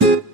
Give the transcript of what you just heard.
thank you